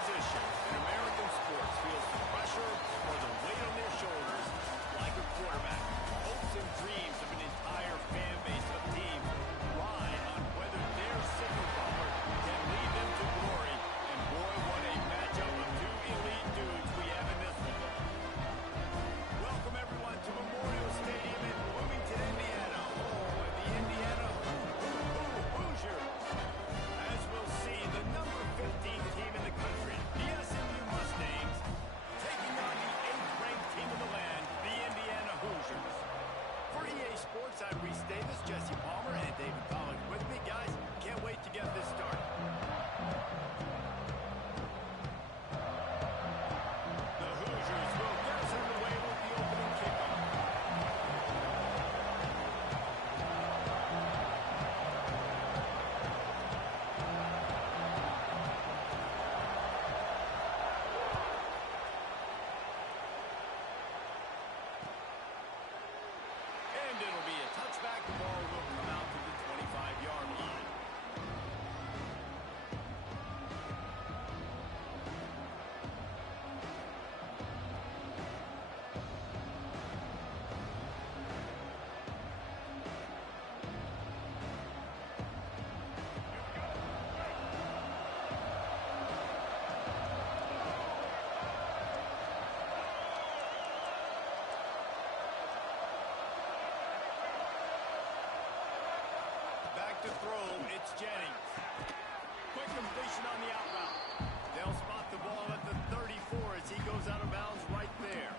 position in American sports feels the pressure or the weight on their shoulders like a quarterback. Hopes and dreams of an entire fan base of teams ride on whether their signal caller can lead them to glory. And boy, what a matchup of two elite dudes we have in this one. Welcome everyone to Memorial Stadium in Bloomington, Indiana, home of the Indiana Hoosiers. As we'll see, the number 15 team in the country, the SMU Mustangs, taking on the 8th-ranked team in the land, the Indiana Hoosiers. For EA Sports, I'm Reese Davis, Jesse Palmer, and David Collins with me. Guys, can't wait to get this started. The Hoosiers will get us underway with the opening kickoff. And it'll be a touchback. The ball will come out to the 25-yard line. Back to throw, it's Jennings. Quick completion on the out route. They'll spot the ball at the 34 as he goes out of bounds right there.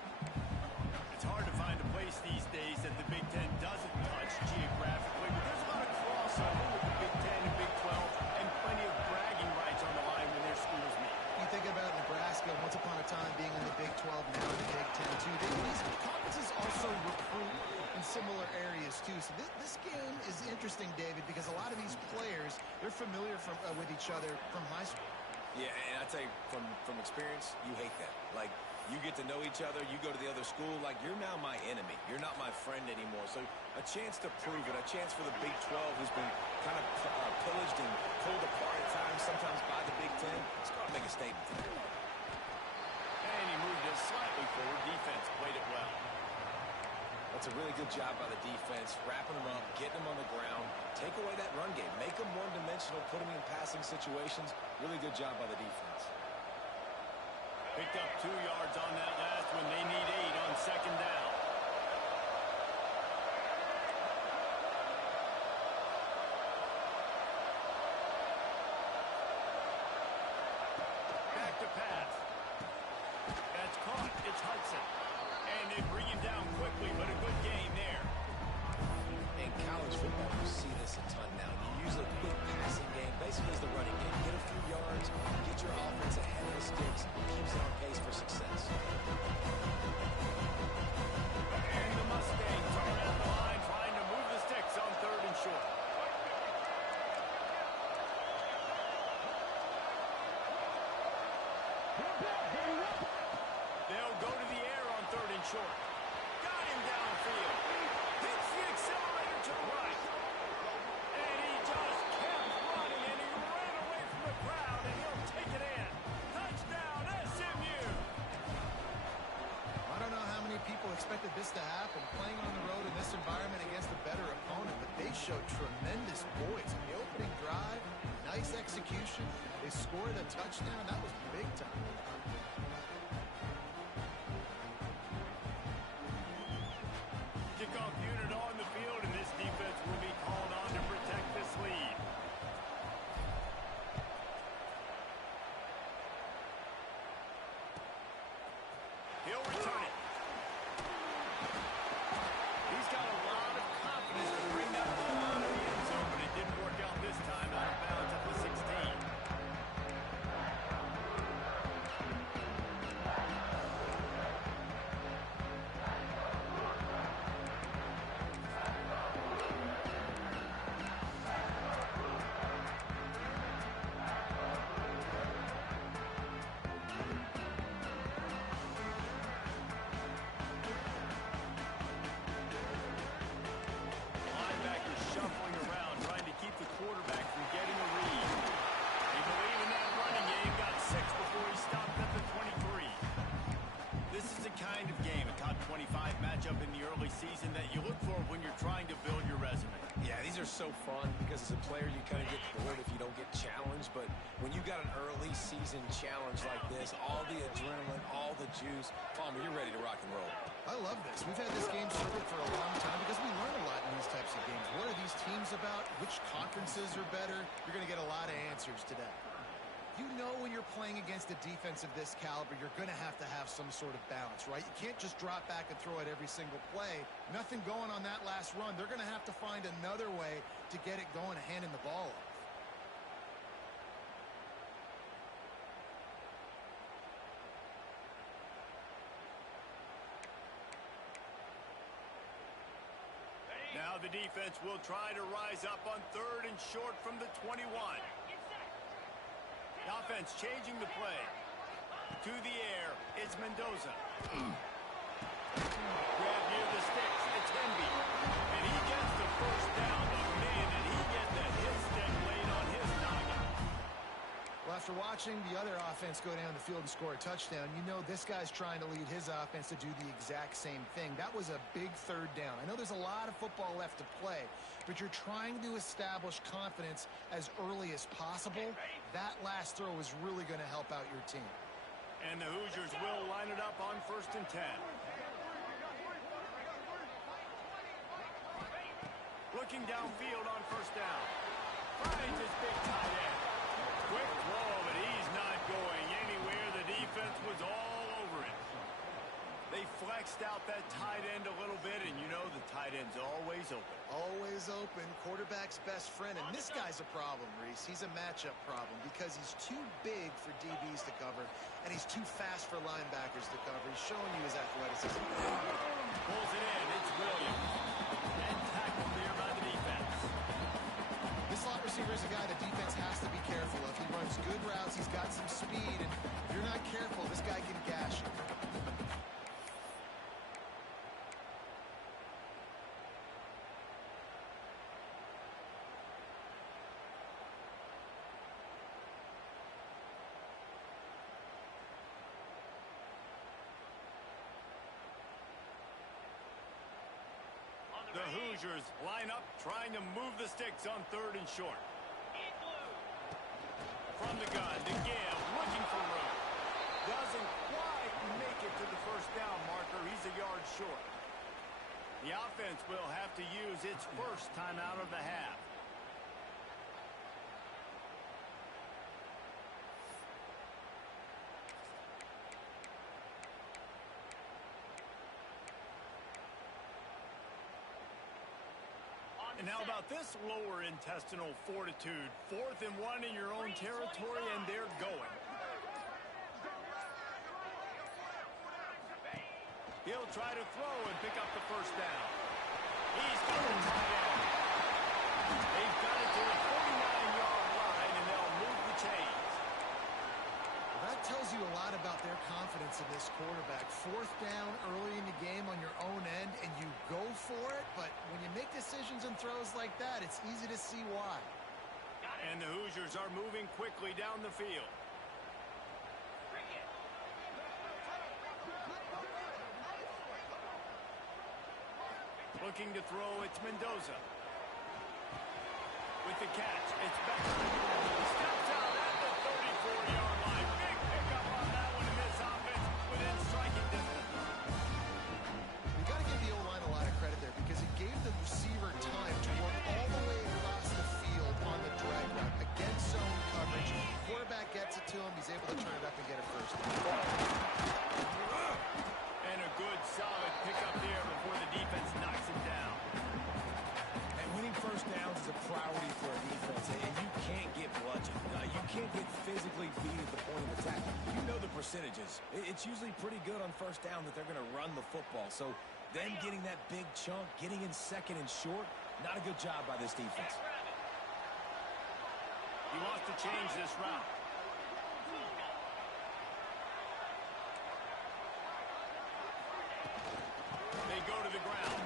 It's hard to find a place these days that the Big Ten doesn't touch geographically, but there's a lot of crossover with the Big Ten and Big 12 and plenty of bragging rights on the line when their schools meet. You think about Nebraska, once upon a time being in the Big 12, now in the Big 10 too. These conferences also recruit in similar areas too. So this game is interesting, David, because a lot of these players, they're familiar with each other from high school. Yeah, and I tell you, from experience, you hate that. Like, you get to know each other, you go to the other school, like, you're now my enemy. You're not my friend anymore. So a chance to prove it, a chance for the Big 12, who's been kind of pillaged and pulled apart at times, sometimes by the Big 10. Let's go out and make a statement today. And he moved it slightly forward. Defense played it well. That's a really good job by the defense, wrapping them up, getting them on the ground, take away that run game, make them one-dimensional, put them in passing situations. Really good job by the defense. Picked up 2 yards on that last one. They need 8 on second down. Back to pass. That's caught. It's Hudson. And they bring him down quickly, but a good game there. In college football, you see this a ton now. You use a quick passing game, basically as the running game. Get a few yards, get your offense ahead of the sticks, keeps it on pace for success. And the Mustangs are at the line trying to move the sticks on 3rd and short. They'll go to the air on 3rd and short. Got him downfield. Hits the accelerator to the right. And he just kept running, and he ran away from the crowd, and he'll take it in. Touchdown, SMU. I don't know how many people expected this to happen, playing on the road in this environment against a better opponent, but they showed tremendous poise. In the opening drive, nice execution. They scored a touchdown. That was big time. Kickoff unit on the field, and this defense will be called on to protect this lead. He'll return it. He's got a lot of confidence to bring that ball out of the end zone, but it didn't work out this time. Out of bounds at the 16. 20-25 matchup in the early season that you look for when you're trying to build your resume. Yeah, these are so fun because as a player, you kind of get bored if you don't get challenged. But when you got an early season challenge like this, all the adrenaline, all the juice, Palmer, you're ready to rock and roll. I love this. We've had this game circled for a long time because we learn a lot in these types of games. What are these teams about? Which conferences are better? You're going to get a lot of answers today. You know when you're playing against a defense of this caliber, you're going to have some sort of balance, right? You can't just drop back and throw it every single play. Nothing going on that last run. They're going to have to find another way to get it going and handing the ball off. Now the defense will try to rise up on 3rd and short from the 21. The offense changing the play. To the air, it's Mendoza. Grab near the sticks, it's Henby. And he gets the first down. But man, did he get the hit stick laid on his noggin. Well, after watching the other offense go down the field and score a touchdown, you know this guy's trying to lead his offense to do the exact same thing. That was a big 3rd down. I know there's a lot of football left to play, but you're trying to establish confidence as early as possible. That last throw is really going to help out your team. And the Hoosiers will line it up on 1st and 10. Looking downfield on 1st down. Finds his big tight end. Quick throw, but he's not going anywhere. The defense was all over it. They flexed out that tight end a little bit, and you know the tight end's always open. Always open, quarterback's best friend. And this guy's a problem, Reese. He's a matchup problem because he's too big for DBs to cover, and he's too fast for linebackers to cover. He's showing you his athleticism. Pulls it in. It's Williams. And tackled there by the defense. This slot receiver is a guy the defense has to be careful of. He runs good routes. He's got some speed, and if you're not careful, this guy can gash you. The Hoosiers line up, trying to move the sticks on 3rd and short. From the gun, to Gill, looking for room. Doesn't quite make it to the 1st down marker. He's a yard short. The offense will have to use its first timeout of the half. And how about this lower intestinal fortitude? 4th and 1 in your own territory, and they're going. He'll try to throw and pick up the 1st down. He's got the tight end. They've got it to the 49-yard line, and they'll move the chains. That tells you a lot about their confidence in this quarterback. 4th down early in the game on your own end, and you go for it, but when you make decisions and throws like that, it's easy to see why. And the Hoosiers are moving quickly down the field. Looking to throw, it's Mendoza. With the catch, it's Becker. He steps out at the 34-yard line. Big pickup on that one in this offense within striking distance. You got to give the O-line a lot of credit there because it gave the receiver time to work all the way across the field on the drag route against zone coverage. Quarterback gets it to him. He's able to turn it up and get a 1st down. And a good, solid pickup there before the defense knocks it down. And winning 1st downs is a priority for a defense, and you can't get bludgeoned. You can't get physically beat at the point of attack. You know the percentages. It's usually pretty good on 1st down that they're going to run the football. So them getting that big chunk, getting in 2nd and short, not a good job by this defense. He wants to change this route. They go to the ground.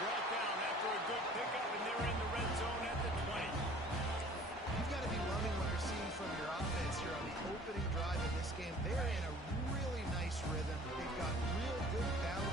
Brought down after a good pickup, and they're in the red zone at the 20. You've got to be loving what you're seeing from your offense here on the opening drive of this game. They're in a really nice rhythm. They've got real good balance.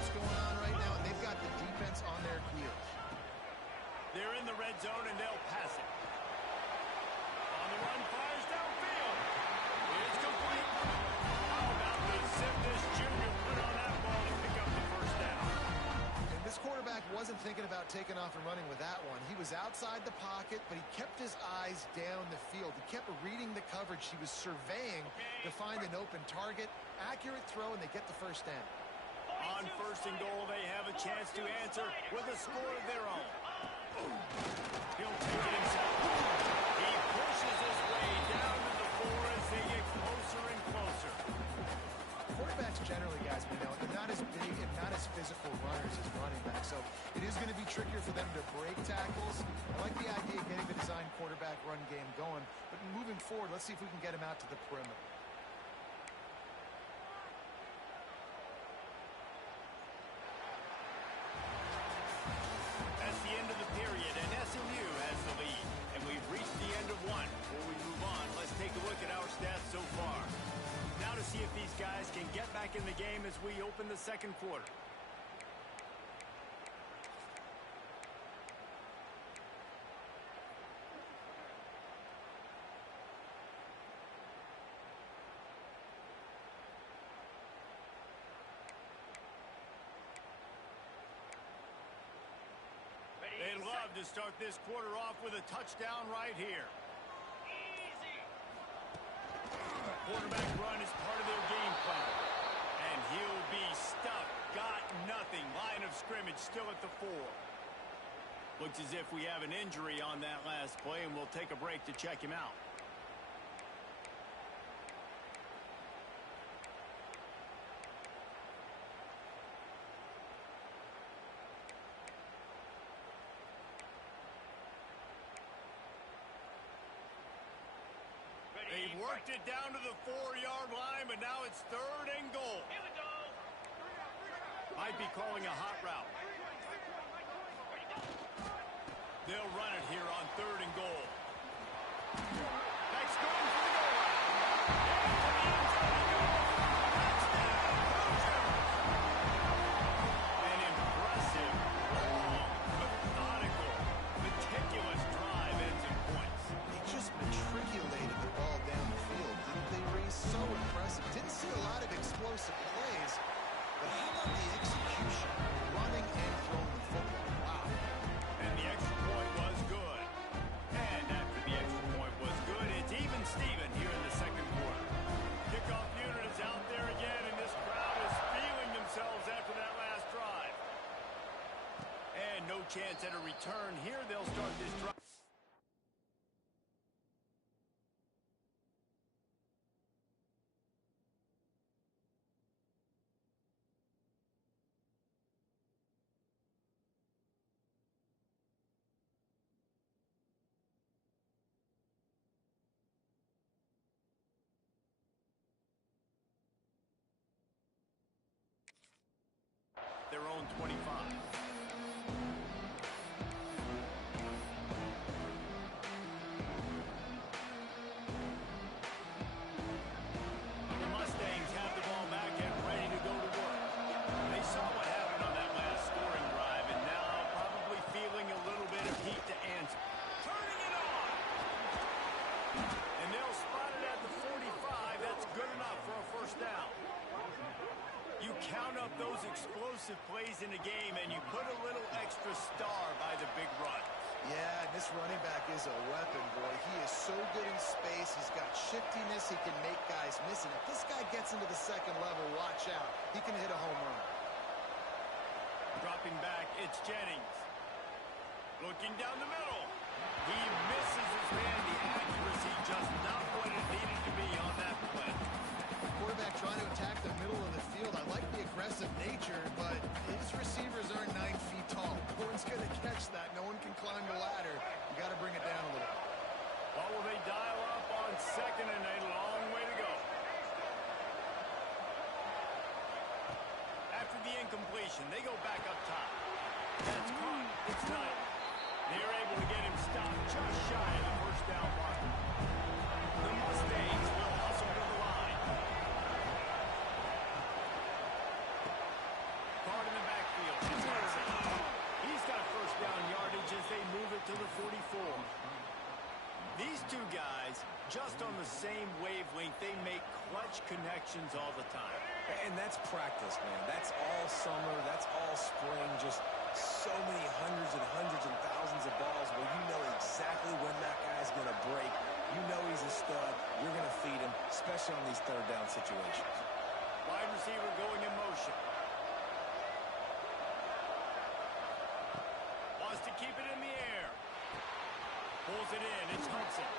taking off and running with that one. He was outside the pocket, but he kept his eyes down the field. He kept reading the coverage. He was surveying to find an open target. Accurate throw, and they get the first down. On first and goal, they have a chance to answer with a score of their own. He'll take it himself. He pushes his way down to the floor as they get closer and closer. Quarterbacks generally, guys, we know, they're not as big and not as physical runners as running backs, so it is going to be trickier for them to break tackles. I like the idea of getting the design quarterback run game going, but moving forward, let's see if we can get him out to the perimeter. That's the end of the period, and SMU has the lead. And we've reached the end of one. Before we move on, let's take a look at our stats so far. Now to see if these guys can get back in the game as we open the second quarter. They'd love to start this quarter off with a touchdown right here. Quarterback run is part of their game plan. And he'll be stuffed. Got nothing. Line of scrimmage still at the 4. Looks as if we have an injury on that last play, and we'll take a break to check him out. They've worked it down to the 4-yard line, but now it's third and goal. Might be calling a hot route. They'll run it here on third and goal. That's going for the goal line. An impressive, long, methodical, meticulous drive ends in points. They just matriculated the ball down the field, didn't they, Reese? So impressive. Didn't see a lot of explosive plays, but how about the execution? Running and throwing the football. Wow. And the extra point was good. And after the extra point was good, it's even Steven here in the second quarter. Kickoff unit is out there again, and this crowd is feeling themselves after that last drive. And no chance at a return here. They'll start this drive. Their own 25. The Mustangs have the ball back and ready to go to work. They saw what happened on that last scoring drive, and now probably feeling a little bit of heat to answer. Turning it on! And they'll spot it at the 45. That's good enough for a first down. You count up those explosive plays in a game, and you put a little extra star by the big run. Yeah, this running back is a weapon, boy. He is so good in space. He's got shiftiness. He can make guys miss. And if this guy gets into the second level, watch out. He can hit a home run. Dropping back, it's Jennings. Looking down the middle. He misses his man. The accuracy just not what it needed to be on that play. Quarterback trying to attack the middle of the field. I like the aggressive nature, but his receivers aren't 9 feet tall. No one's going to catch that. No one can climb the ladder. You got to bring it down a little. What will they dial up on second and a long way to go? After the incompletion, they go back up top. That's caught. It's not. They're able to get him stopped just shy of the first down mark. The Mustangs will hustle to the line. Card in the backfield. It's Hudson. He's got first down yardage as they move it to the 44. These two guys, just on the same wavelength, they make clutch connections all the time. And that's practice, man. That's all summer. That's all spring. Just so many hundreds and thousands of balls where you know exactly when that guy's going to break. You know he's a stud. You're going to feed him, especially on these third down situations. Wide receiver going in motion. Wants to keep it in the air. Pulls it in. It's Hudson.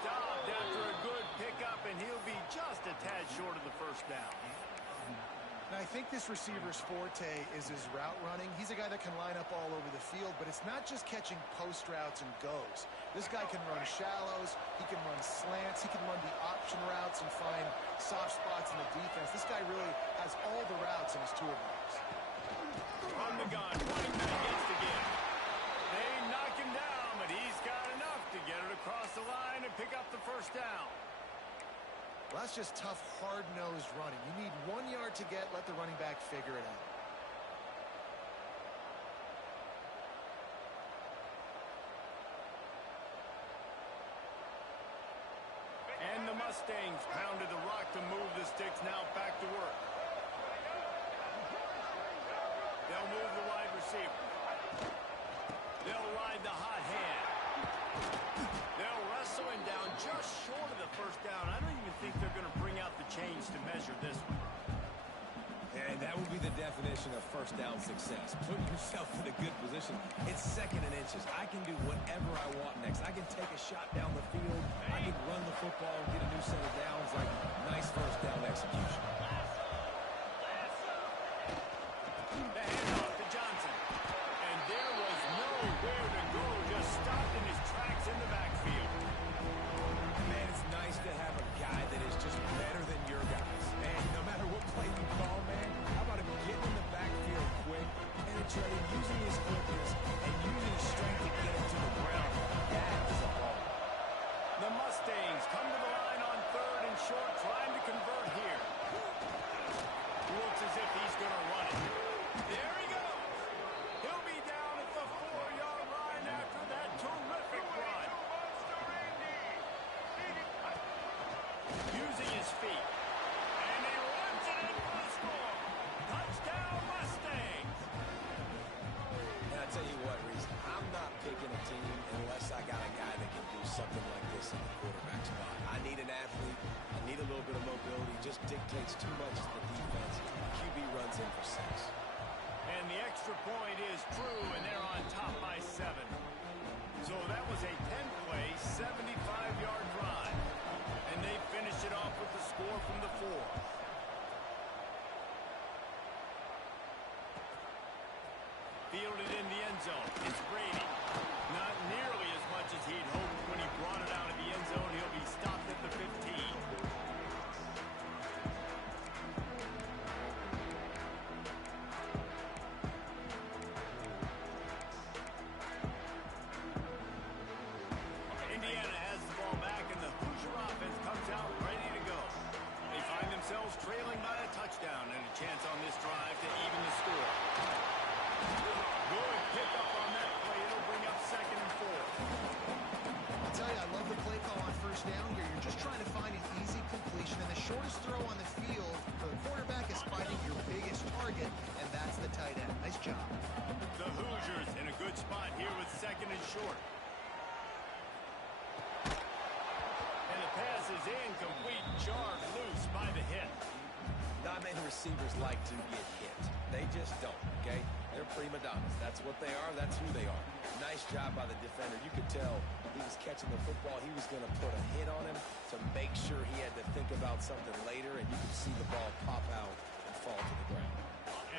Stopped after a good pickup, and he'll be just a tad short of the first down. Now, I think this receiver's forte is his route running. He's a guy that can line up all over the field, but it's not just catching post routes and goes. This guy can run shallows, he can run slants, he can run the option routes and find soft spots in the defense. This guy really has all the routes in his toolbox. From the gun, running back gets the give. They knock him down, but he's got enough to get it across the line and pick up the first down. Well, that's just tough, hard-nosed running. You need 1 yard to get, let the running back figure it out. And the Mustangs pounded the rock to move the sticks, now back to work. They'll move the wide receiver. They'll ride the hot hand. They'll wrestle him down just short of the first down. I don't even think they're going to bring out the chains to measure this one. And that would be the definition of first down success. Put yourself in a good position. It's second and inches. I can do whatever I want next. I can take a shot down the field. I can run the football and get a new set of downs. Like, nice first down execution. The handoff to Johnson. And there was nowhere to go. Just stopped in his tracks in the backfield. Man, it's nice to have a guy that is just better than your guys. And no matter what play you call, man, how about him getting in the backfield quick, penetrating, using his quickness, and using his strength to get him to the ground. That is a ball. The Mustangs come to the line on third and short, trying to convert here. Looks as if he's going to run it. There he goes. He'll be down at the 4-yard line after that terrific run. Using his feet. And he runs it in for the score. Touchdown, Mustangs. And I tell you what, Reese, I'm not picking a team unless I got a guy that can do something like this in the quarterback spot. I need an athlete. I need a little bit of mobility. Just dictates too much to the defense. QB runs in for 6. And the extra point is true, and they're on top by 7. So that was a 10-play, 75-yard drive. And they finished it off with the score from the 4. Fielded in the end zone. It's Brady. Not nearly as much as he'd hoped when he brought it out of the end zone. He'll be stopped at the 15. Indiana has the ball back, and the Hoosier offense comes out ready to go. They find themselves trailing by a touchdown and a chance on this drive to even the score. Good pickup on that play. It'll bring up 2nd and 4. I tell you, I love the play call on first down here. You're just trying to find an easy completion, and the shortest throw on the field for the quarterback is finding your biggest target, and that's the tight end. Nice job. The Hoosiers in a good spot here with 2nd and short. And the pass is incomplete, jarred loose by the hit. Not many receivers like to get hit. They just don't, okay? They're prima donnas. That's what they are. That's who they are. Nice job by the defender. You could tell he was catching the football. He was going to put a hit on him to make sure he had to think about something later, and you could see the ball pop out and fall to the ground.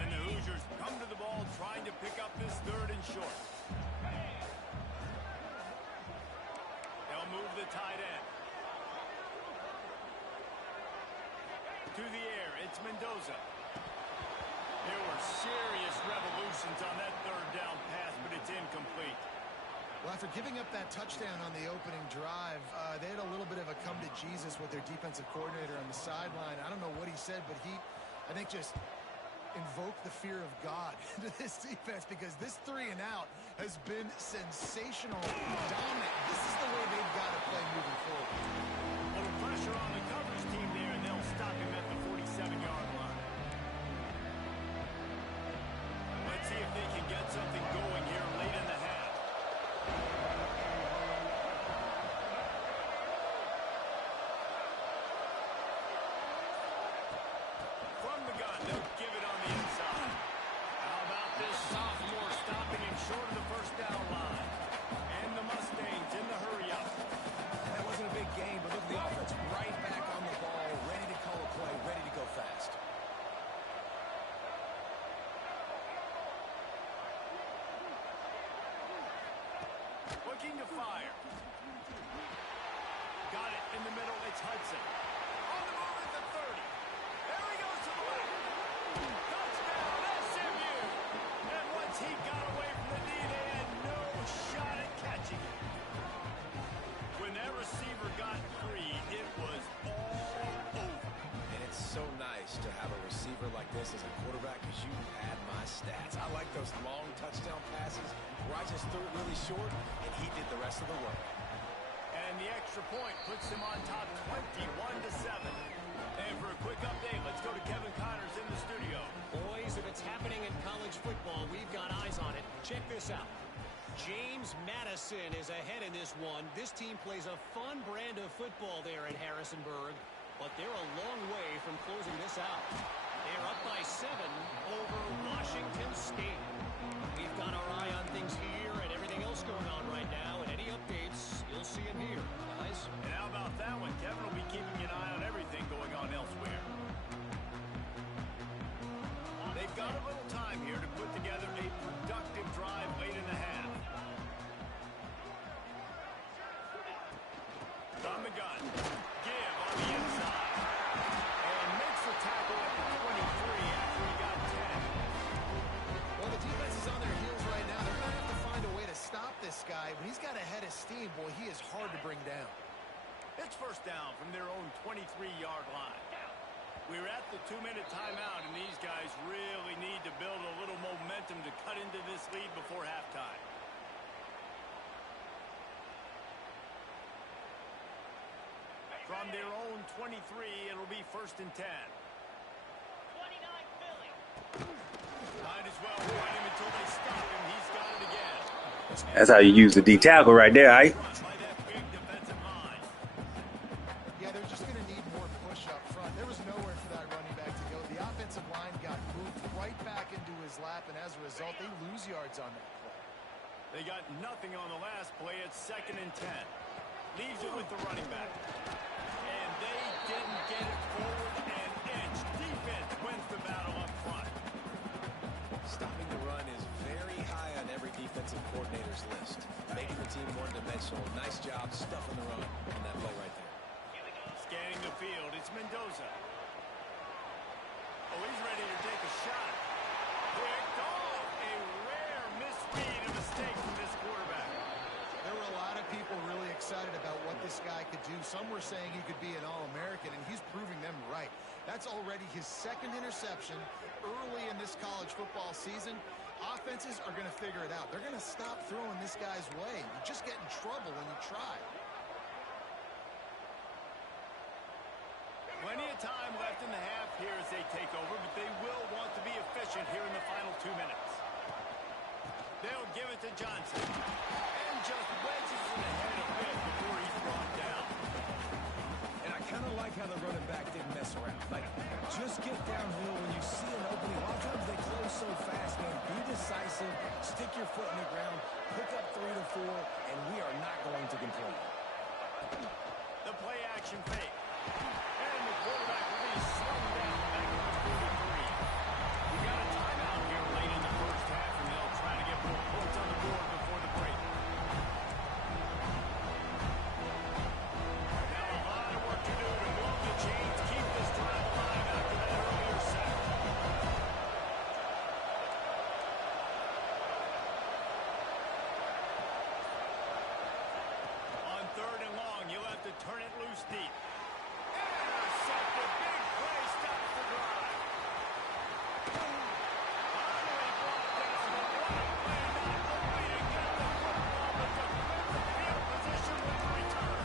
And the Hoosiers come to the ball trying to pick up this 3rd and short. They'll move the tight end. To the air, it's Mendoza. There were serious revolutions on that 3rd down pass, but it's incomplete. Well, after giving up that touchdown on the opening drive, they had a little bit of a come to Jesus with their defensive coordinator on the sideline. I don't know what he said, but he, I think, just invoked the fear of God into this defense, because this 3 and out has been sensational, dominant. This is the way they've got to play moving forward. A little pressure on the coverage team there, and they'll stop him looking to fire. Got it in the middle. It's Hudson. On the move at the 30. There he goes to the left. Touchdown, SMU. And once he got away from the knee, they had no shot at catching it. When that receiver got free, it was all over. And it's so nice to have a receiver like this as a quarterback because you had my stats. I like those long touchdown passes where I just threw it really short and he did the rest of the work. And the extra point puts them on top 21-7. And for a quick update, let's go to Kevin Connors in the studio. Boys, if it's happening in college football, we've got eyes on it. Check this out. James Madison is ahead in this one. This team plays a fun brand of football there at Harrisonburg, but they're a long way from closing this out. They're up by 7 over Washington State. We've got our eye on things here and everything else going on right now, and any updates, you'll see them here. Guys? And how about that one? Kevin will be keeping an eye on everything going on elsewhere. They've got a little time here to put together a productive drive late in the half. On the gun. Give on the inside. And makes the tackle at the 23 after he got 10. Well, the defense is on their heels right now. They're going to have to find a way to stop this guy. When he's got a head of steam, boy, he is hard to bring down. It's first down from their own 23-yard line. We're at the 2-minute timeout, and these guys really need to build a little momentum to cut into this lead before halftime. From their own 23, it'll be 1st and 10. 29 Philly. Might as well run him until they stop him. He's got it again. That's how you use the D tackle right there, right? By that big defensive line. Yeah, they're just going to need more push up front. There was nowhere for that running back to go. The offensive line got moved right back into his lap, and as a result, they lose yards on that play. They got nothing on the last play. It's 2nd and 10. Leaves it with the running back. And they didn't get it forward an inch. Defense wins the battle up front. Stopping the run is very high on every defensive coordinator's list. Making the team one-dimensional. Nice job stuffing the run on that play right there. Scanning the field, it's Mendoza. Oh, he's ready to take a shot. Picked off. A rare misread, a mistake from this quarterback. There were a lot of people really excited about what this guy could do. Some were saying he could be an All-American, and he's proving them right. That's already his 2nd interception early in this college football season. Offenses are going to figure it out. They're going to stop throwing this guy's way. You just get in trouble when you try. Plenty of time left in the half here as they take over, but they will want to be efficient here in the final 2 minutes. They'll give it to Johnson. And just wedges it ahead a bit before he's brought down. And I kind of like how the running back didn't mess around. Like, just get downhill when you see an opening. A lot of times they close so fast, man. Be decisive, stick your foot in the ground, pick up 3 to 4, and we are not going to complain. The play action fake. And the quarterback will be slung down back at the 43. We got a timeout here late in the first half, and they'll try to get more points on the board before the break. Now a lot of work to do to move the chains, keep this drive alive after that earlier sack. On 3rd and long, you'll have to turn it loose deep. Intercepted, big play, stops the drive. Finally brought down, but what a play, not only to get the football, but to flip the field position with the return.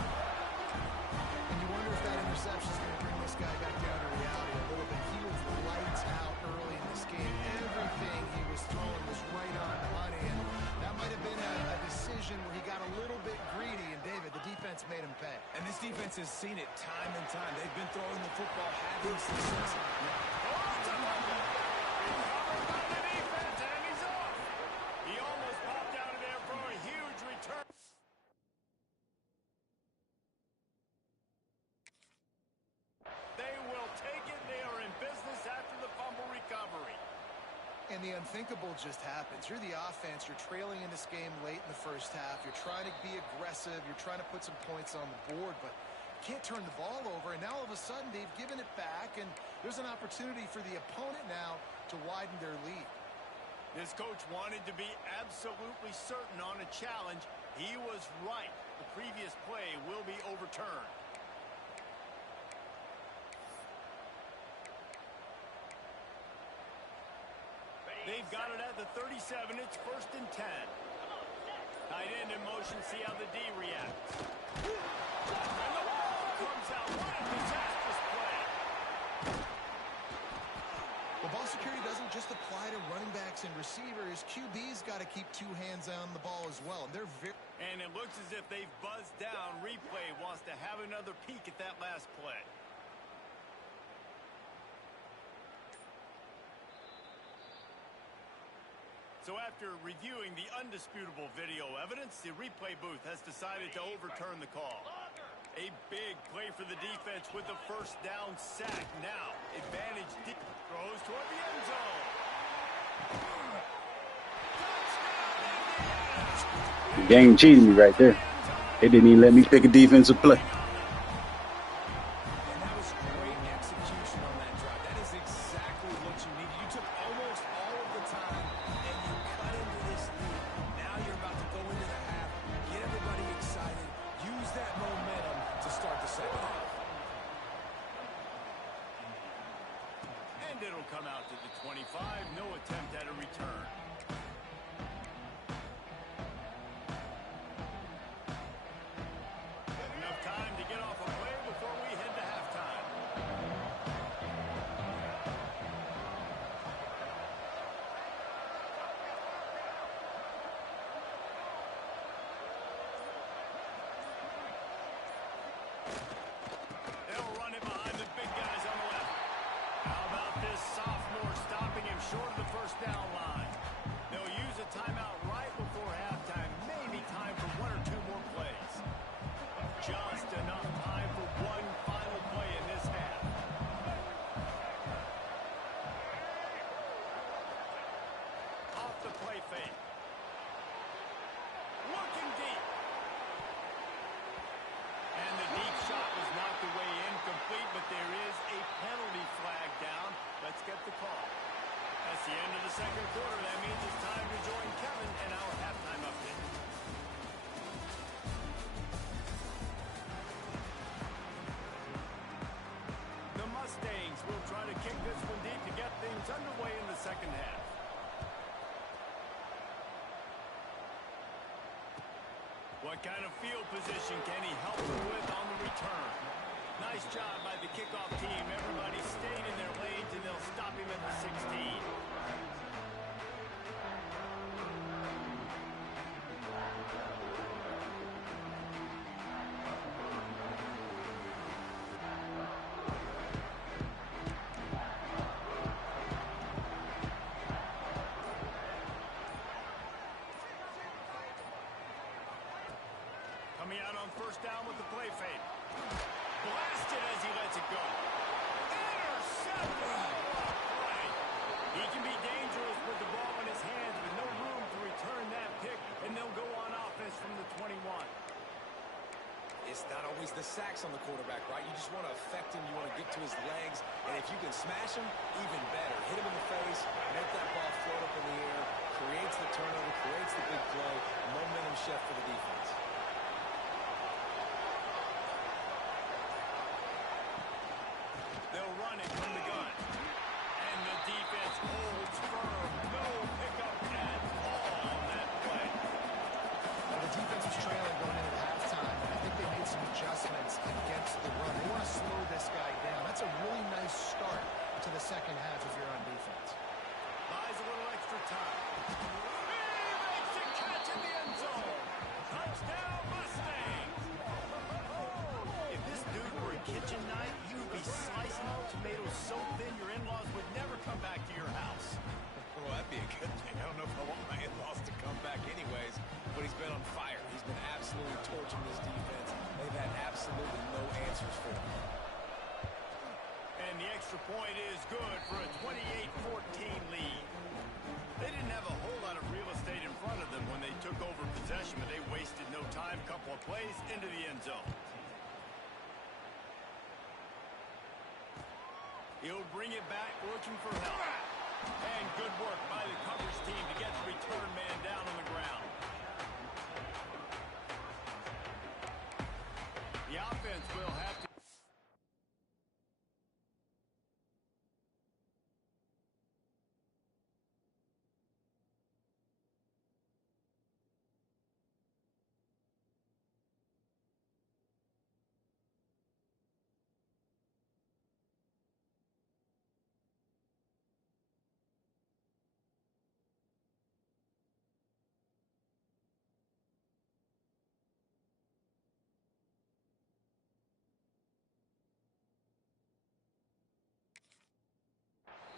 And you wonder if that interception is going to bring this guy back down to reality a little bit. He was lights out early in this game. Everything he was throwing was right on the money, and that might have been a decision where he got a little bit greedy, and David, the defense made him pay. And this defense has seen it time and time. They've been throwing the football, having success. Recovered by the defense, and he's off. He almost popped out of there for a huge return. They will take it. They are in business after the fumble recovery. And the unthinkable just happens. You're the offense. You're trailing in this game late in the first half. You're trying to be aggressive. You're trying to put some points on the board, but you can't turn the ball over. And now all of a sudden they've given it back, and there's an opportunity for the opponent now to widen their lead. This coach wanted to be absolutely certain on a challenge. He was right. The previous play will be overturned. They've got it at the 37. It's 1st and 10. Tight end in motion. See how the D reacts. And the ball comes out. What a disastrous play. Well, ball security doesn't just apply to running backs and receivers. QB's got to keep two hands on the ball as well. And it looks as if they've buzzed down. Replay wants to have another peek at that last play. So after reviewing the undisputable video evidence, the replay booth has decided to overturn the call. A big play for the defense with the 1st down sack. Now, advantage deep. Throws toward the end zone. The game cheated me right there. They didn't even let me pick a defensive play. And that was great execution on that drive. That is exactly what you needed. You took almost all of the time, and you cut into this lead. Now you're about to go into the half, get everybody excited, use that momentum to start the second half. And it'll come out to the 25. No attempt at a return. Enough time to get off a play before we head to halftime. They'll run it behind the big guys on the left. How about this sophomore stopping him short of the 1st down line? They'll use a timeout right before halftime. Maybe time for 1 or 2 more plays. Just enough time for one final play in this half. Off the play fake. Looking deep. And the deep shot was knocked away incomplete, but there is a penalty flag down. Let's get the call. That's the end of the 2nd quarter. That means it's time to join Kevin and our halftime update. The Mustangs will try to kick this one deep to get things underway in the 2nd half. What kind of field position can he help them with on the return? Nice job by the kickoff team. Everybody stayed in their lanes, and they'll stop him at the 16. Coming out on 1st down with the play fake. Blasted as he lets it go. Intercepted! Right. He can be dangerous with the ball in his hands, but no room to return that pick, and they'll go on offense from the 21. It's not always the sacks on the quarterback, right? You just want to affect him. You want to get to his legs. And if you can smash him, even better. Hit him in the face, make that ball float up in the air, creates the turnover, creates the big play, momentum shift for the defense. They'll run it from the gun. And the defense holds firm. No pickup at all on that play. Well, the defense was trailing going into halftime, and I think they made some adjustments against the run. They want to slow this guy down. That's a really nice start to the 2nd half if you're on defense. Buys a little extra time. He makes the catch in the end zone. Touchdown, Mustangs. If this dude were a kitchen knife, you would be slicing up tomatoes so thin your in-laws would never come back to your house. Well, that'd be a good thing. I don't know if I want my in-laws to come back anyways, but he's been on fire. He's been absolutely torching this defense. They've had absolutely no answers for him. And the extra point is good for a 28-14 lead. They didn't have a whole lot of real estate in front of them when they took over possession, but they wasted no time. Couple of plays into the end zone. He'll bring it back, looking for help. And good work by the coverage team to get the return man down on the ground. The offense will have to...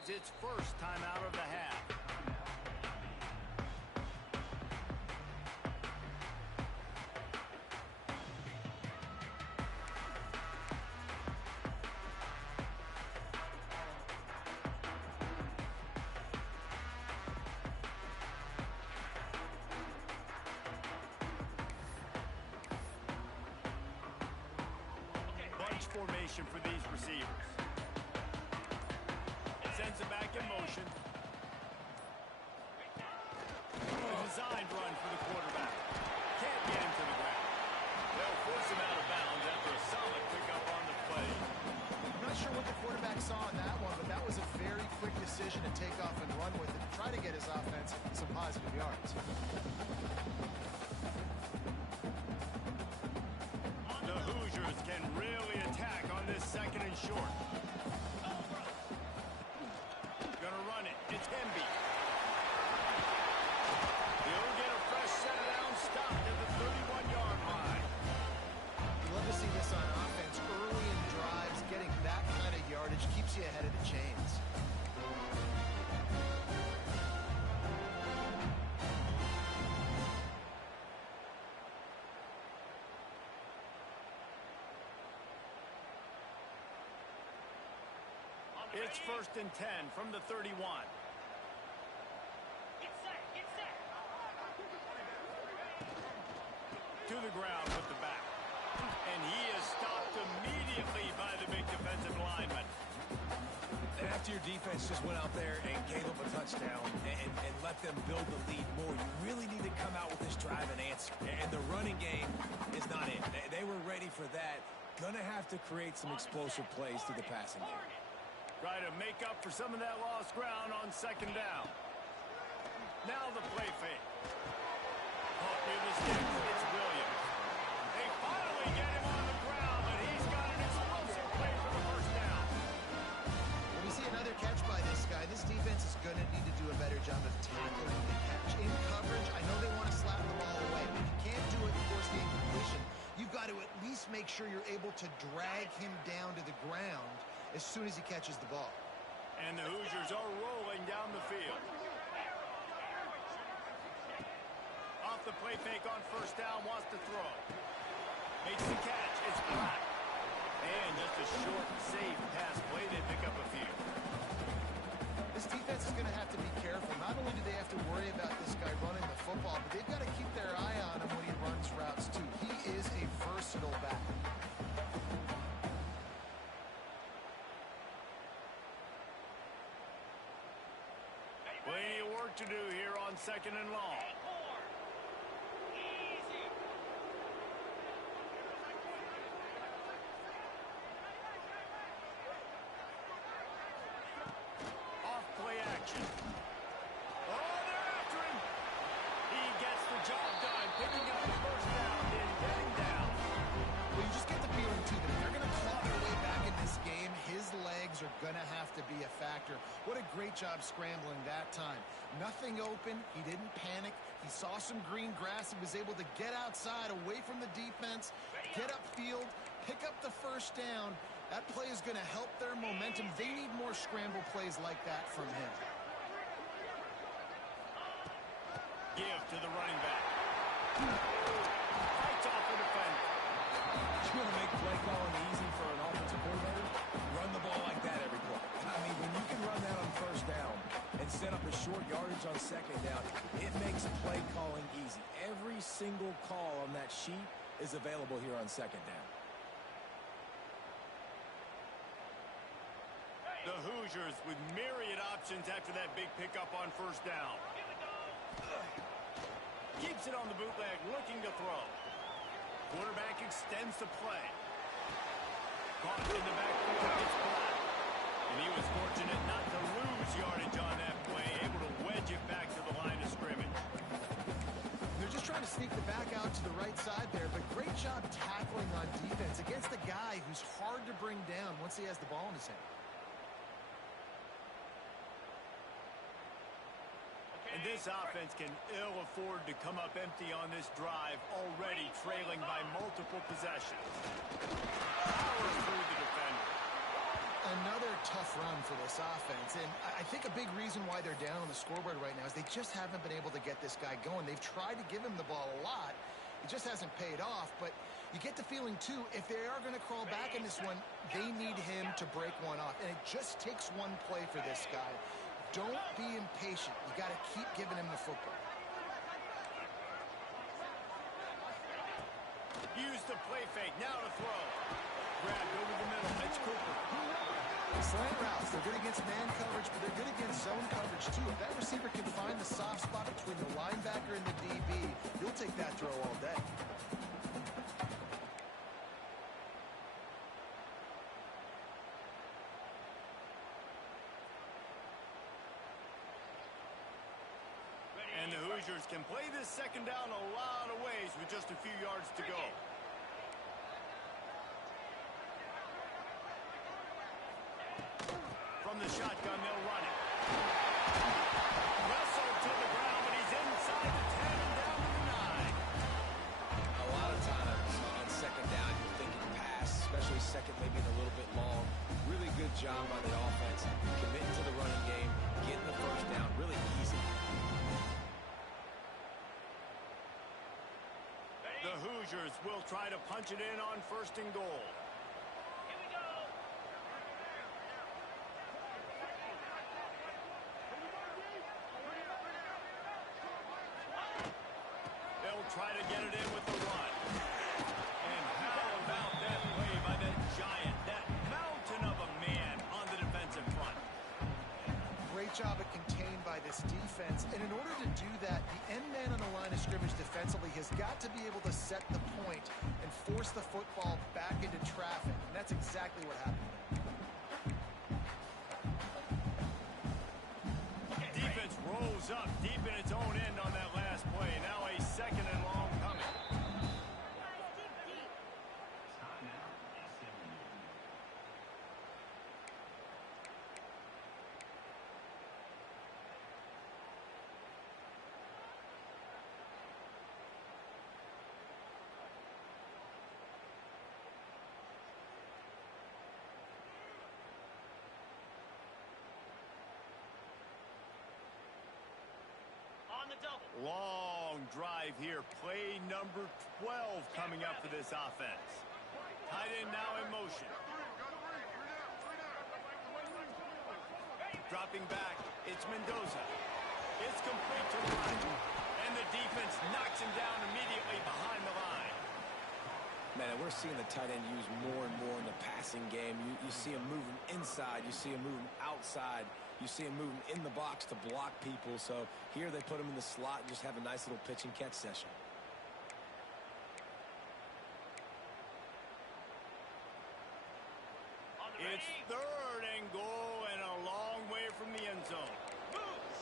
Its first time out of the half. Bunch formation for these receivers. Sends it back in motion. A designed run for the quarterback. Can't get him to the ground. They'll force him out of bounds after a solid pickup on the play. I'm not sure what the quarterback saw in that one, but that was a very quick decision to take off and run with it and try to get his offense some positive yards. The Hoosiers can really attack on this second and short. Gonna run it. It's Hemby. He'll get a fresh set down, stopped at the 31-yard line. You love to see this on offense. Early in drives, getting that kind of yardage keeps you ahead of the chains. It's 1st and 10 from the 31. Get set, get set. To the ground with the back. And he is stopped immediately by the big defensive lineman. And after your defense just went out there and gave them a touchdown and let them build the lead more, you really need to come out with this drive and answer. And the running game is not it. They were ready for that. Gonna have to create some explosive plays through the passing game. Try to make up for some of that lost ground on 2nd down. Now the play fake. Caught near the sticks. It's Williams. They finally get him on the ground, but he's got an explosive play for the 1st down. When we see another catch by this guy, this defense is going to need to do a better job of tackling the catch. In coverage, I know they want to slap the ball away, but if you can't do it and force the incompletion, you've got to at least make sure you're able to drag him down to the ground as soon as he catches the ball. And the Hoosiers are rolling down the field. Off the play fake on 1st down, wants to throw. Makes the catch, it's Black. And just a short, safe pass play, they pick up a few. This defense is going to have to be careful. Not only do they have to worry about this guy running the football, but they've got to keep their eye on him when he runs routes too. He is a versatile back. Plenty of work to do here on 2nd and long. Easy. Off play action. Oh, they're after him. He gets the job done, picking up the 1st down and getting down. Well, you just get the feeling, too, that if they're going to claw their way back in this game, his legs are going to have to be a factor. What a great job scrambling that time. Nothing open. He didn't panic. He saw some green grass. He was able to get outside, away from the defense, get upfield, pick up the 1st down. That play is going to help their momentum. They need more scramble plays like that from him. Give to the running back. Fights off the defender. You want to make play calling easy for an offensive coordinator? Run the ball like that every play. I mean, when you can run that on 1st down and set up a short yardage on second down, it makes play calling easy. Every single call on that sheet is available here on second down. The Hoosiers with myriad options after that big pickup on first down. Keeps it on the bootleg, looking to throw. Quarterback extends the play. Caught in the backfield, gets blocked. And he was fortunate not to lose yardage on that play, able to wedge it back to the line of scrimmage. They're just trying to sneak the back out to the right side there, but great job tackling on defense against a guy who's hard to bring down once he has the ball in his hand. And this offense can ill afford to come up empty on this drive, already trailing by multiple possessions. Powers through the defender. Another tough run for this offense, and I think a big reason why they're down on the scoreboard right now is they just haven't been able to get this guy going. They've tried to give him the ball a lot. It just hasn't paid off, but you get the feeling, too, if they are going to crawl back in this one, they need him to break one off, and it just takes one play for this guy. Don't be impatient. You got to keep giving him the football. Use the play fake. Now to throw. Grabbed over the middle. It's Cooper. Slant routes. They're good against man coverage, but they're good against zone coverage, too. If that receiver can find the soft spot between the linebacker and the DB, you'll take that throw all day. And the Hoosiers can play this second down a lot of ways with just a few yards to go. From the shotgun, they'll run it. Wrestled to the ground, but he's inside the 10 and down to the 9. A lot of times on second down, you're thinking pass, especially second, maybe a little bit long. Really good job by the offense, committing to the running game, getting the first down, really easy. The Hoosiers will try to punch it in on first and goal. Here we go. They'll try to get it in with the run. And how about that play by that giant, that mountain of a man on the defensive front? Great job at contained by this defense. And in order to do that, the end man on the line of scrimmage defensively has got to be able to set the point and force the football back into traffic. And that's exactly what happened. Defense rolls up deep in its own end on that last play. Now a second and long coming. On the double. Long drive here. Play number 12 coming up for this offense. Tight end now in motion. Dropping back. It's Mendoza. It's complete to the right. And the defense knocks him down immediately behind the line. Man, we're seeing the tight end used more and more in the passing game. You see him moving inside. You see him moving outside. You see him moving in the box to block people. So here they put him in the slot and just have a nice little pitch and catch session. It's third and goal and a long way from the end zone. Moves.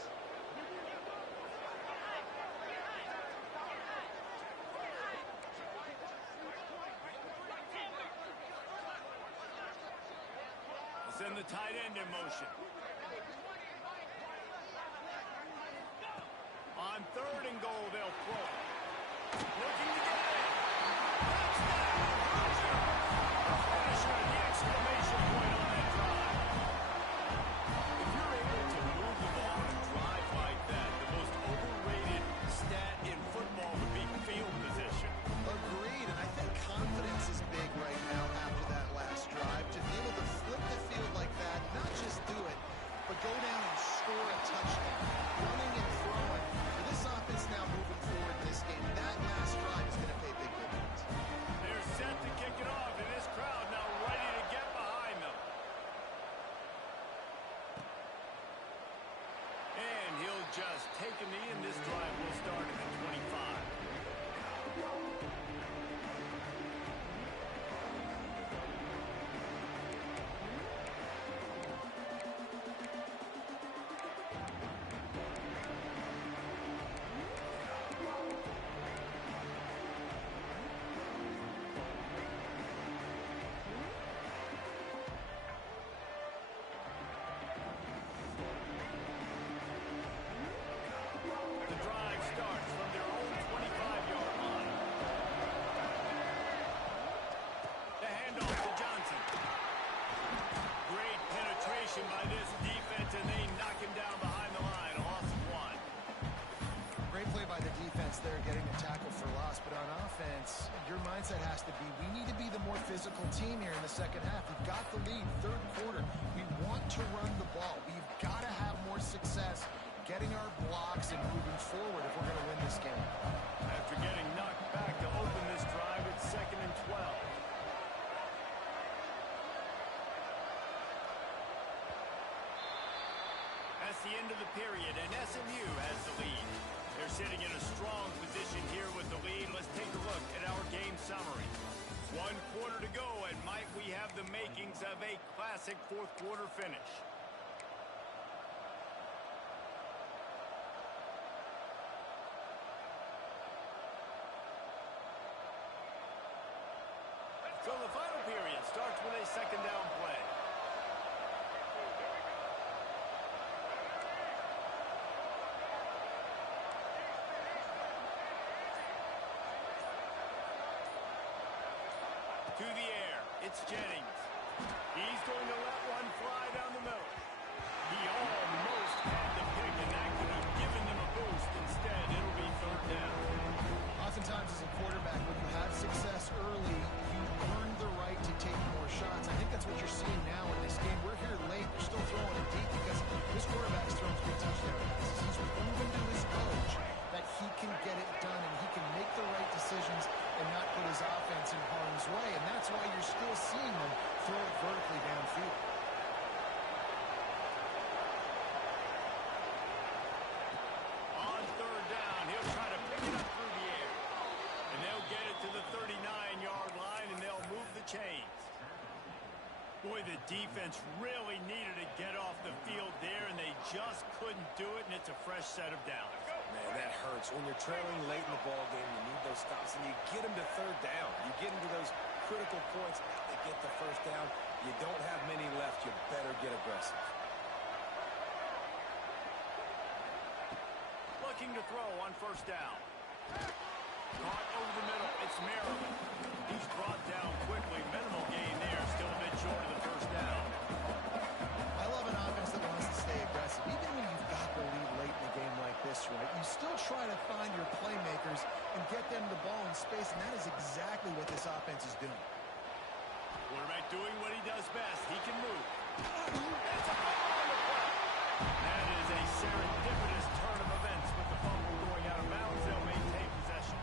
Send the tight end in motion. On third and goal, they'll throw. Looking to get it. Touchdown, Hoosier. Finisher, the exclamation point on that drive. If you're able to move the ball and drive like that, the most overrated stat in football would be field position. Agreed, and I think confidence is big right now after that last drive. To be able to flip the field like that, not just do it, but go down and score a touchdown. just taken me, and this drive will start at the 25. The drive starts from their own 25-yard line. The handoff to Johnson. Great penetration by this defense, and they knock him down behind the line. A loss of 1. Great play by the defense there, getting the tackle for loss. But on offense, your mindset has to be, we need to be the more physical team here in the second half. We've got the lead, third quarter. We want to run the ball. We've got to have more success getting our blocks and moving forward if we're going to win this game. After getting knocked back to open this drive, it's 2nd and 12. That's the end of the period, and SMU has the lead. They're sitting in a strong position here with the lead. Let's take a look at our game summary. 1 quarter to go, and might we have the makings of a classic fourth quarter finish. So the final period starts with a 2nd down play. To the air, it's Jennings. He's going to let one fly down the middle. He almost had the pick, and that could have given them a boost. Instead, it'll be 3rd down. Oftentimes as a quarterback, when you have success early, you earn the right to take more shots. I think that's what you're seeing now in this game. We're here late. We're still throwing it deep because this quarterback's throwing 3 touchdown passes. He's proven to his coach that he can get it done and he can make the right decisions and not put his offense in harm's way. And that's why you're still seeing them throw it vertically downfield. On 3rd down, he'll try to pick it up through the air. And they'll get it to the 39-yard line, and they'll move the chains. Boy, the defense really needed to get off the field there, and they just couldn't do it, and it's a fresh set of downs. Man, that hurts. When you're trailing late in the ball game, you need those stops, and you get them to 3rd down. You get them to those critical points to get the 1st down. You don't have many left. You better get aggressive. Looking to throw on 1st down. Caught over the middle. It's Maryland. He's brought down quickly. Minimal gain there. Still a bit short of the 1st down. I love an offense that wants to stay aggressive. Even when you've got the lead late in a game like this, right, you still try to find your playmakers and get them the ball in space, and that is exactly what this offense is doing. Quarterback doing what he does best. He can move. That's a on the play. That is a serendipitous turn of events with the fumble going out of bounds. They'll maintain possession.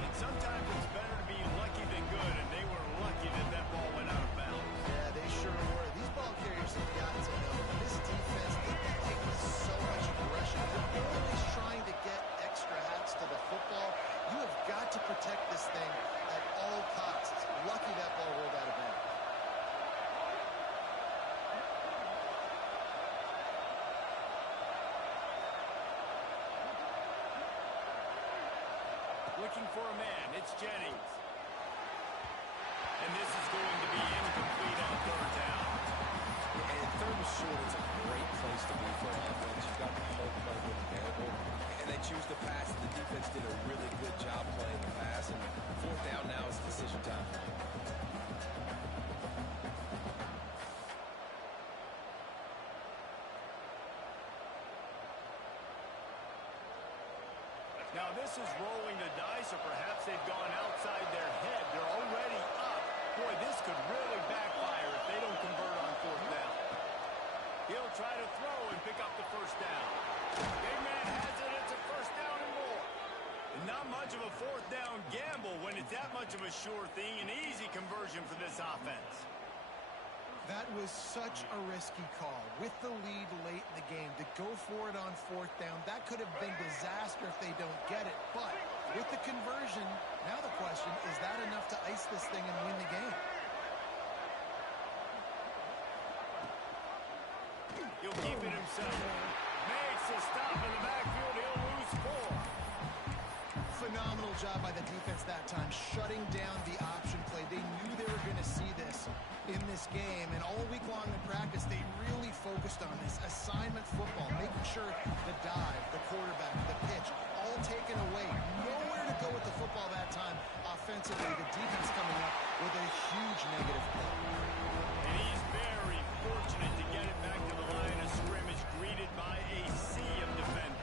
And sometimes it's better to be lucky than good, and they were lucky that that ball went out of bounds. Yeah, they sure were. These ball carriers have got to know this defense, they play with so much aggression. They're always trying to get extra hats to the football. You have got to protect this thing at all costs. Lucky that ball rolled out of bounds. Looking for a man. It's Jennings. And this is going to be incomplete on 3rd down. And 3rd and short, it's a great place to be for an offense. You've got the whole play available, and they choose to pass, and the defense did a really good job playing the pass, and 4th down now is decision time. Now this is rolling the dice, or perhaps they've gone outside their head. They're already up. Boy, this could really backfire if they don't convert on 4th down. He'll try to throw and pick up the 1st down. Big man has it. It's a 1st down and more. And not much of a 4th down gamble when it's that much of a sure thing. An easy conversion for this offense. That was such a risky call. With the lead late in the game, to go for it on fourth down, that could have been disaster if they don't get it. But with the conversion, now the question, is that enough to ice this thing and win the game? He'll keep it himself. Makes a stop in the backfield. He'll lose 4. Phenomenal job by the defense that time, shutting down the option play. They knew they were going to see this in this game, and all week long in practice, they really focused on this assignment football, making sure the dive, the quarterback, the pitch, all taken away. Nowhere to go with the football that time. Offensively, the defense coming up with a huge negative play. And he's very fortunate to get it back to the line of scrimmage, greeted by a sea of defenders.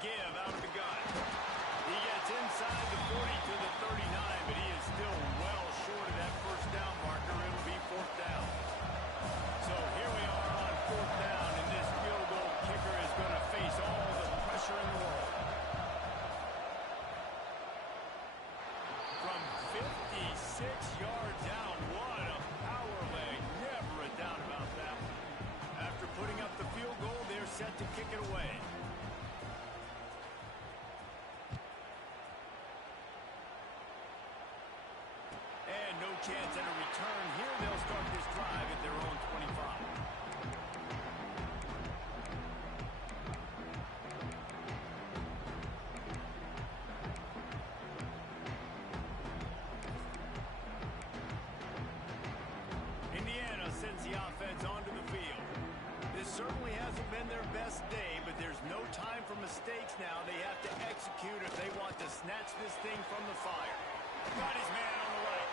Give out of the gun. He gets inside the 40 to the 39, but he is still well short of that first down marker. It'll be fourth down. So here we are on fourth down, and this field goal kicker is going to face all the pressure in the world. From 56 yards out, what a power leg. Never a doubt about that. After putting up the field goal, they're set to kick it away. Chance at a return. Here they'll start this drive at their own 25. Indiana sends the offense onto the field. This certainly hasn't been their best day, but there's no time for mistakes now. They have to execute if they want to snatch this thing from the fire. Got his man on the right.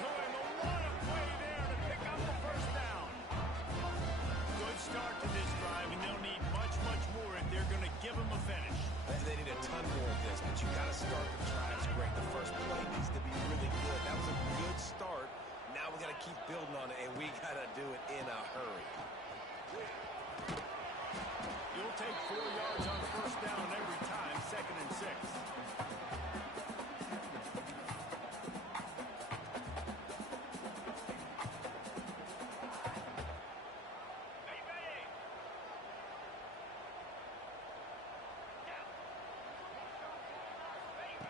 To him, a lot of play there to pick up the first down. Good start to this drive, and they'll need much, much more if they're going to give him a finish. They need a ton more of this, but you got to start the drives great. The first play needs to be really good. That was a good start. Now we got to keep building on it, and we got to do it in a hurry. You'll take 4 yards on first down every time, 2nd and 6.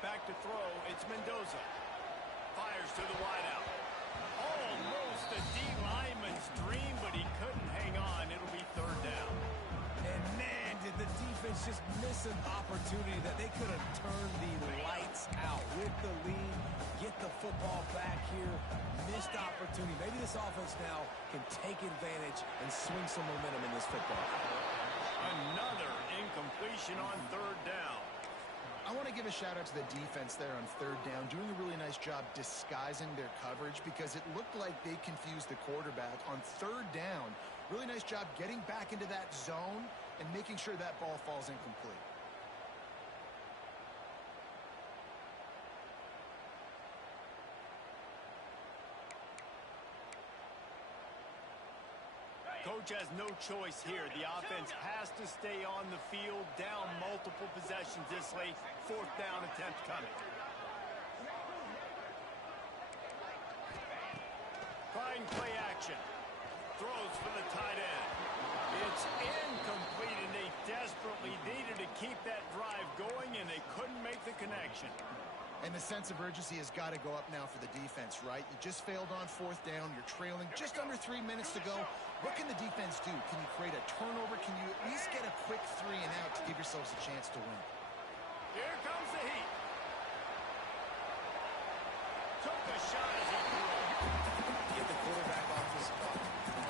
Back to throw, it's Mendoza. Fires to the wideout. Almost a D lineman's dream, but he couldn't hang on. It'll be 3rd down. And man, did the defense just miss an opportunity that they could have turned the lights out with the lead, get the football back here. Missed opportunity. Maybe this offense now can take advantage and swing some momentum in this football. Another incompletion on 3rd down. I want to give a shout out to the defense there on 3rd down, doing a really nice job disguising their coverage because it looked like they confused the quarterback on 3rd down. Really nice job getting back into that zone and making sure that ball falls incomplete. Coach has no choice here. The offense has to stay on the field, down multiple possessions this late. 4th down attempt coming. Trying play action. Throws for the tight end. It's incomplete, and they desperately needed to keep that drive going, and they couldn't make the connection. And the sense of urgency has got to go up now for the defense, right? You just failed on 4th down. You're trailing just under 3 minutes to go. What can the defense do? Can you create a turnover? Can you at least get a quick 3 and out to give yourselves a chance to win? Here comes the heat. Took a shot as he threw. Get the quarterback off his spot.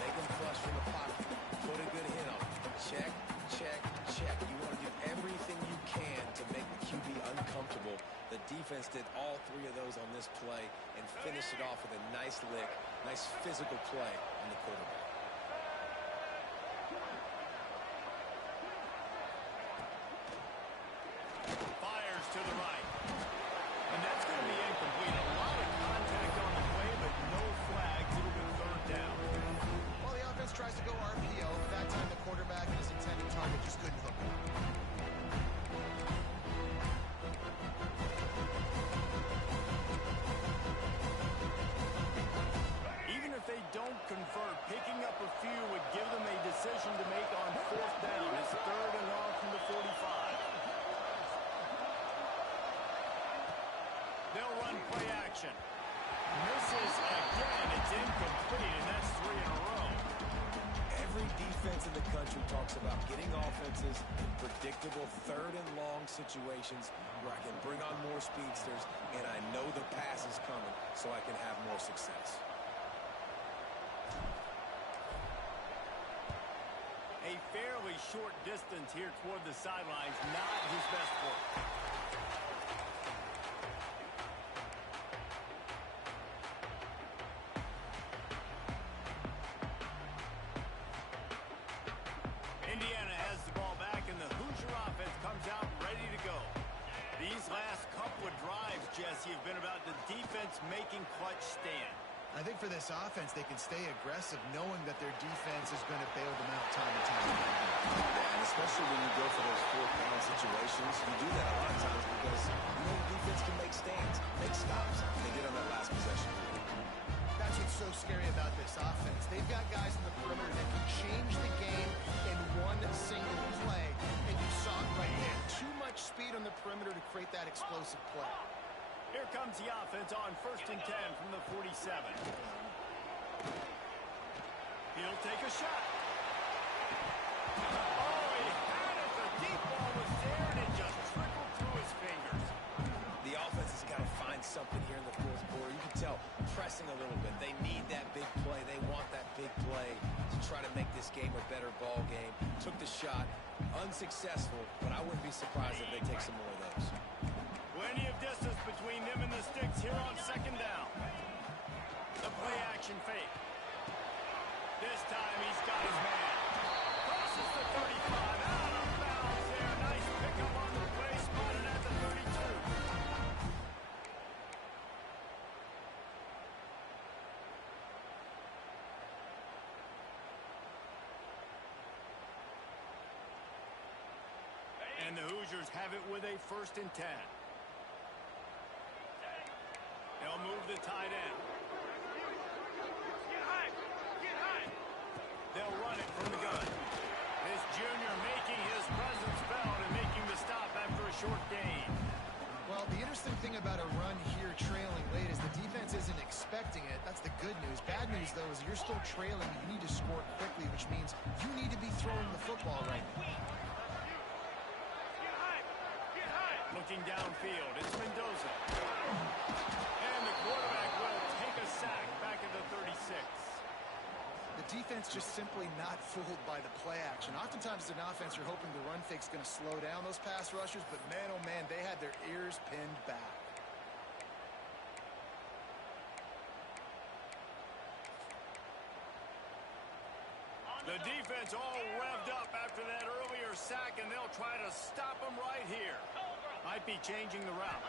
Make him flush from the pocket. Put a good hit on him. Check, check, check. You want to do everything you can to make the QB uncomfortable. The defense did all 3 of those on this play and finish it off with a nice lick, nice physical play on the quarterback. Fires to the right. And that's going to be incomplete. A lot of contact on the play, but no flags. It'll be third down. Well, the offense tries to go RPO, but that time the quarterback and his intended target just couldn't hook him. Even if they don't convert, picking up a few would give them a decision to make on fourth down. It's third and long from the 45. They'll run play action. Misses again. It's incomplete, and that's 3 in a row. Every defense in the country talks about getting offenses in predictable third and long situations where I can bring on more speedsters, and I know the pass is coming, so I can have more success. A fairly short distance here toward the sidelines, not his best work. Indiana has the ball back, and the Hoosier offense comes out ready to go. These last couple of drives, Jesse, have been about the defense making clutch stand. I think for this offense, they can stay aggressive knowing that their defense is going to bail them out time and time again. Yeah, and especially when you go for those fourth-down situations, you do that a lot of times because you know the defense can make stands, make stops, and they get on that last possession. That's what's so scary about this offense. They've got guys in the perimeter that can change the game in one single play, and you saw it right there. Too much speed on the perimeter to create that explosive play. Here comes the offense on 1st and 10 from the 47. He'll take a shot. Oh, he had it. The deep ball was there, and it just trickled through his fingers. The offense has got to find something here in the fourth quarter. You can tell, pressing a little bit. They need that big play. They want that big play to try to make this game a better ball game. Took the shot, unsuccessful, but I wouldn't be surprised if they take some more of those. Plenty of distance between them and the sticks here on 2nd down. The play action fake. This time he's got his man. Crosses the 35. Out of bounds there. Nice pickup on the play. Spotted at the 32. And the Hoosiers have it with a 1st and 10. They'll move the tight end. Get high! Get high! They'll run it from the gun. This junior making his presence felt and making the stop after a short gain. Well, the interesting thing about a run here trailing late is the defense isn't expecting it. That's the good news. Bad news, though, is you're still trailing. You need to score quickly, which means you need to be throwing the football right now. Get high! Get high! Looking downfield, it's Mendoza. And the quarterback will take a sack back at the 36. The defense just simply not fooled by the play action. Oftentimes as an offense, you're hoping the run fake's going to slow down those pass rushers, but man, oh man, they had their ears pinned back. The defense all revved up after that earlier sack, and they'll try to stop him right here. Might be changing the route.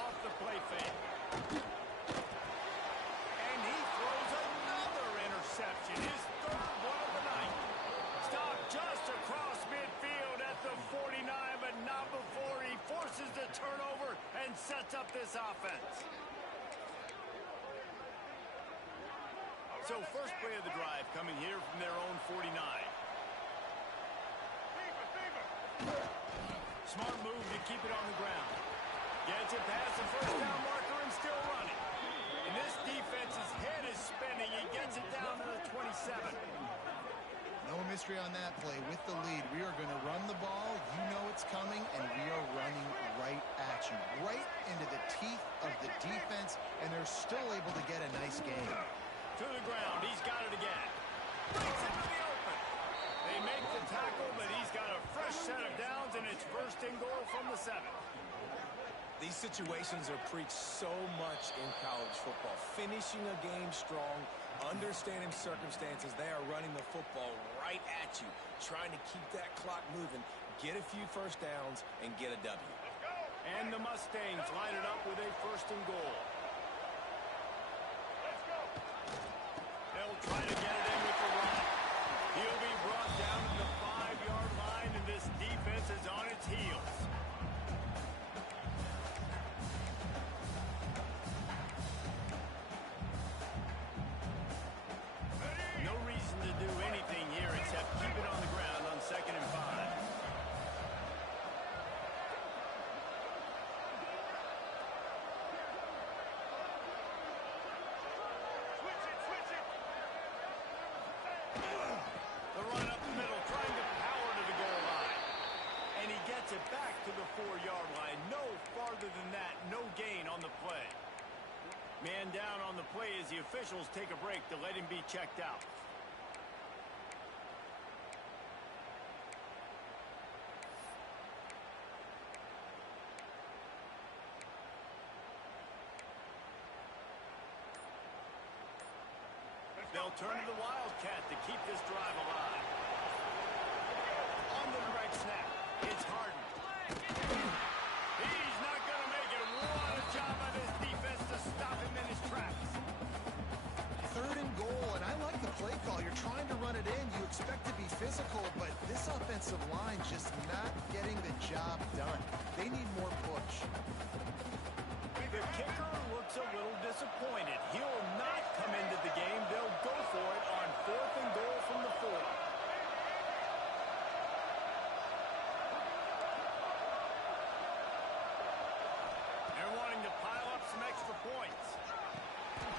Off the play fake. And he throws another interception. His third one of the night. Stopped just across midfield at the 49, but not before he forces the turnover and sets up this offense. So first play of the drive coming here from their own 49. Smart move to keep it on the ground. Gets it past the first down marker and still running. And this defense's head is spinning. He gets it down to the 27. No mystery on that play. With the lead, we are going to run the ball. You know it's coming, and we are running right at you. Right into the teeth of the defense, and they're still able to get a nice game. To the ground. He's got it again. Breaks into the open. They make the tackle, but he's got a fresh set of downs, and it's 1st and goal from the 7. These situations are preached so much in college football. Finishing a game strong, understanding circumstances. They are running the football right at you, trying to keep that clock moving, get a few first downs, and get a W. And the Mustangs line it up with a 1st and goal. Let's go. They'll try to get it in with the run. He'll be brought down to the 5-yard line, and this defense is on its heels. No reason to do anything here except keep it on the ground on 2nd and 5. Switch it. The run up the middle, trying to power to the goal line. And he gets it back to the 4-yard line. No farther than that, no gain on the play. Man down on the play as the officials take a break to let him be checked out. They'll turn to the Wildcat to keep this drive alive. On the direct snap, it's Harden. He's not going to make it. What a job by this defense to stop him in his tracks. 3rd and goal, and I like the play call. You're trying to run it in. You expect to be physical, but this offensive line just not getting the job done. They need more push. The kicker looks a little disappointed. He'll not come into the game. They'll go for it on 4th and goal from the 4. They're wanting to pile up some extra points.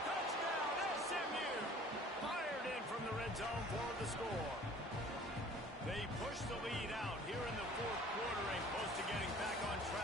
Touchdown, SMU! Fired in from the red zone for the score. They push the lead out here in the 4th quarter and close to getting back on track.